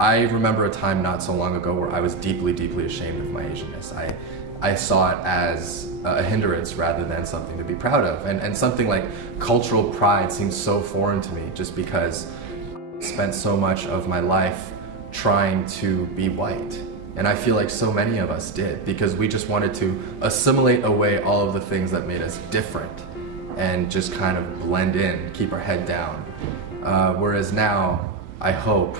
I remember a time not so long ago where I was deeply, deeply ashamed of my Asian-ness. I saw it as a hindrance rather than something to be proud of. And something like cultural pride seems so foreign to me just because I spent so much of my life trying to be white. And I feel like so many of us did because we just wanted to assimilate away all of the things that made us different and just kind of blend in, keep our head down. Whereas now, I hope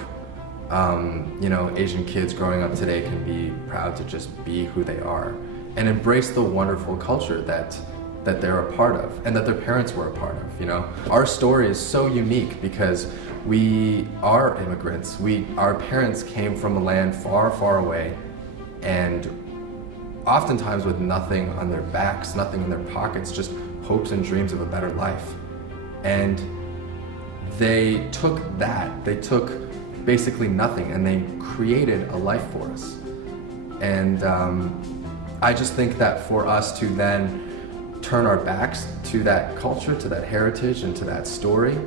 Asian kids growing up today can be proud to just be who they are and embrace the wonderful culture that they're a part of and that their parents were a part of. Our story is so unique because we are immigrants. Our parents came from a land far, far away, and oftentimes with nothing on their backs, nothing in their pockets, just hopes and dreams of a better life. And they took basically nothing, and they created a life for us. And I just think that for us to then turn our backs to that culture, to that heritage, and to that story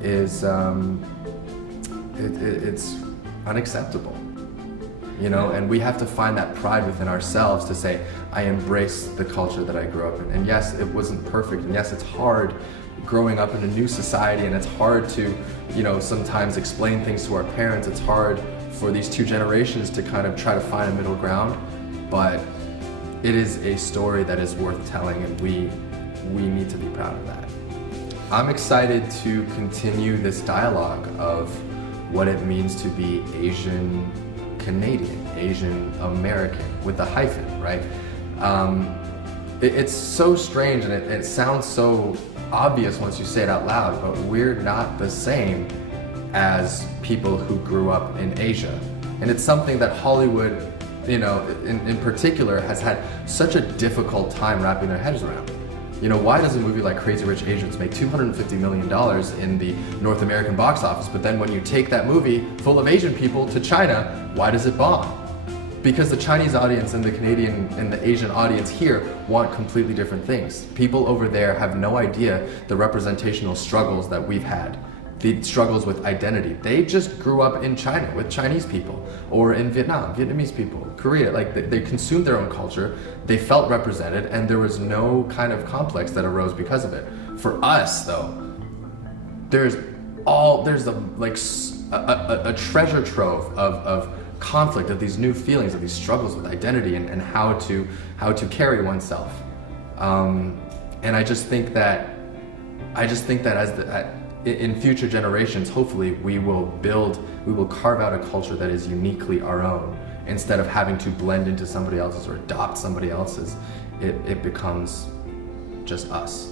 is it's unacceptable. And we have to find that pride within ourselves to say, I embrace the culture that I grew up in. And yes, it wasn't perfect, and yes, it's hard growing up in a new society, and it's hard to, sometimes explain things to our parents. It's hard for these two generations to kind of try to find a middle ground, but it is a story that is worth telling, and we need to be proud of that. I'm excited to continue this dialogue of what it means to be Asian Canadian, Asian American, with the hyphen, right? It's so strange, and it sounds so obvious once you say it out loud, but we're not the same as people who grew up in Asia. And it's something that Hollywood, in particular, has had such a difficult time wrapping their heads around. Why does a movie like Crazy Rich Asians make $250 million in the North American box office, but then when you take that movie full of Asian people to China, why does it bomb? Because the Chinese audience and the Canadian and the Asian audience here want completely different things. People over there have no idea the representational struggles that we've had, the struggles with identity. They just grew up in China with Chinese people, or in Vietnam, Vietnamese people, Korea. They consumed their own culture, they felt represented, and there was no kind of complex that arose because of it. For us, though, there's a treasure trove of conflict, of these new feelings, of these struggles with identity and how to carry oneself. And I just think that in future generations, hopefully we will carve out a culture that is uniquely our own, instead of having to blend into somebody else's or adopt somebody else's. It becomes just us.